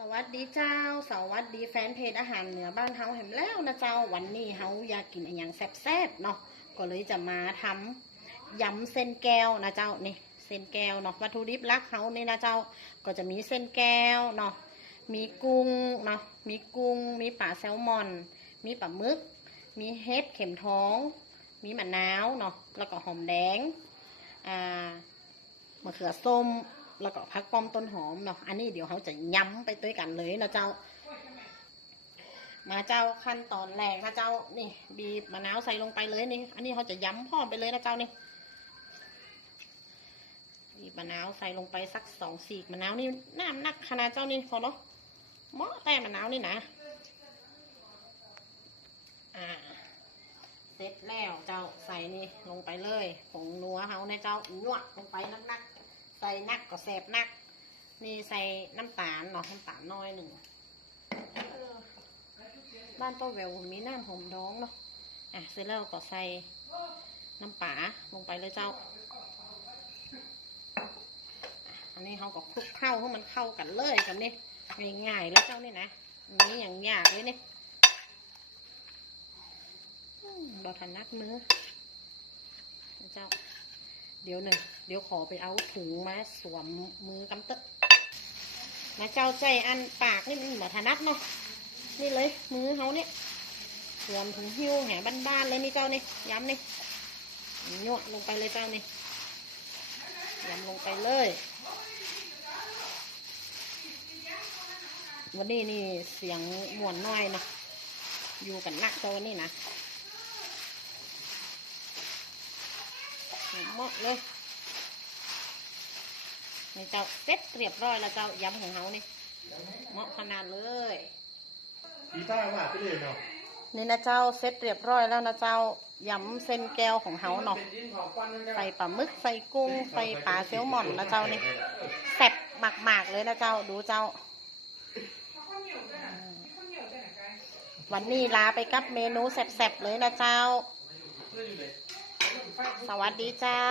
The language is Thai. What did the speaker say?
สวัสดีเจ้า สวัสดีแฟนเพจอาหารเหนือบ้านเฮาแหมแล้วนะเจ้าวันนี้เฮาอยากกินอะไรอย่างแซ่บๆเนาะก็เลยจะมาทำยำเส้นแก้วนะเจ้านี่เส้นแก้วเนาะวัตถุดิบลักเฮานี่นะเจ้าก็จะมีเส้นแก้วเนาะมีกุ้งเนาะมีกุ้ง มีปลาแซลมอน มีปลาหมึก มีเห็ดเข็มท้อง มีมะนาวเนาะแล้วก็หอมแดงอ่ามะเขือส้ม แล้วก็พักป้อมต้นหอมเนาะอันนี้เดี๋ยวเขาจะย้ำไปด้วยกันเลยนะเจ้า มาเจ้าขั้นตอนแรกนะเจ้านี่ บีบมะนาวใส่ลงไปเลยนี่ อันนี้เขาจะย้ำพร้อมไปเลยนะเจ้านี่บีบมะนาวใส่ลงไปสักสองสีกมะนาวนี่น้ำหนักขนาดเจ้านี่พอเนาะเหมาะแต่มะนาวนี่นะอ่าเสร็จแล้วเจ้าใส่นี่ลงไปเลยผงนัวเขาเนี่ยเจ้าหยวกลงไปนักๆ ส่นักก็แสบนัก นี่ใส่น้ำตาลเนาะน้ำตาลน้อยหนึ่งบ้านป้าแววมีน้ำหอมดองเนาะอะเสร็จแล้วก็ใส่น้ำปลาลงไปเลยเจ้า อันนี้เขาก็คลุกเข้าให้มันเข้ากันเลยกับนี่ง่ายๆแล้วเจ้านี่นะนี่อย่างยากเลยเนี่ยอืมเราทันนักมือเจ้า เดี๋ยวหนึ่งเดี๋ยวขอไปเอาถุงมาสวมมือกำเตะนะเจ้าใจอันปากนี่มันบ่ถนัดเนาะนี่เลย มือเขาเนี่ยสวมถุงหิ้วแหบ้านๆเลยนี่เจ้านี่ย้ำนี่ยั่ลงไปเลยเจ้านี่ย้ำลงไปเลย วันนี้นี่เสียงหมวนน้อยนะอยู่กันนักตัวนี่นะ หมาะเลยนี่เจ้าเซ็ตเรียบร้อยแล้วเจ้ายำของเขานี่เหมาะขนาดเลยดีต้าว่าไปเลยเนาะนี่นะเจ้าเซ็ตเรียบร้อยแล้วนะเจ้ายำเส้นแก้วของเขาเนาะใส่ปลาหมึกใส่กุ้งใส่ปลาเซลมอนนะเจ้านี่แซ่บมากๆเลยนะเจ้าดูเจ้า วันนี้ลาไปกับเมนูแซ่บๆเลยนะเจ้า สวัสดีเจ้า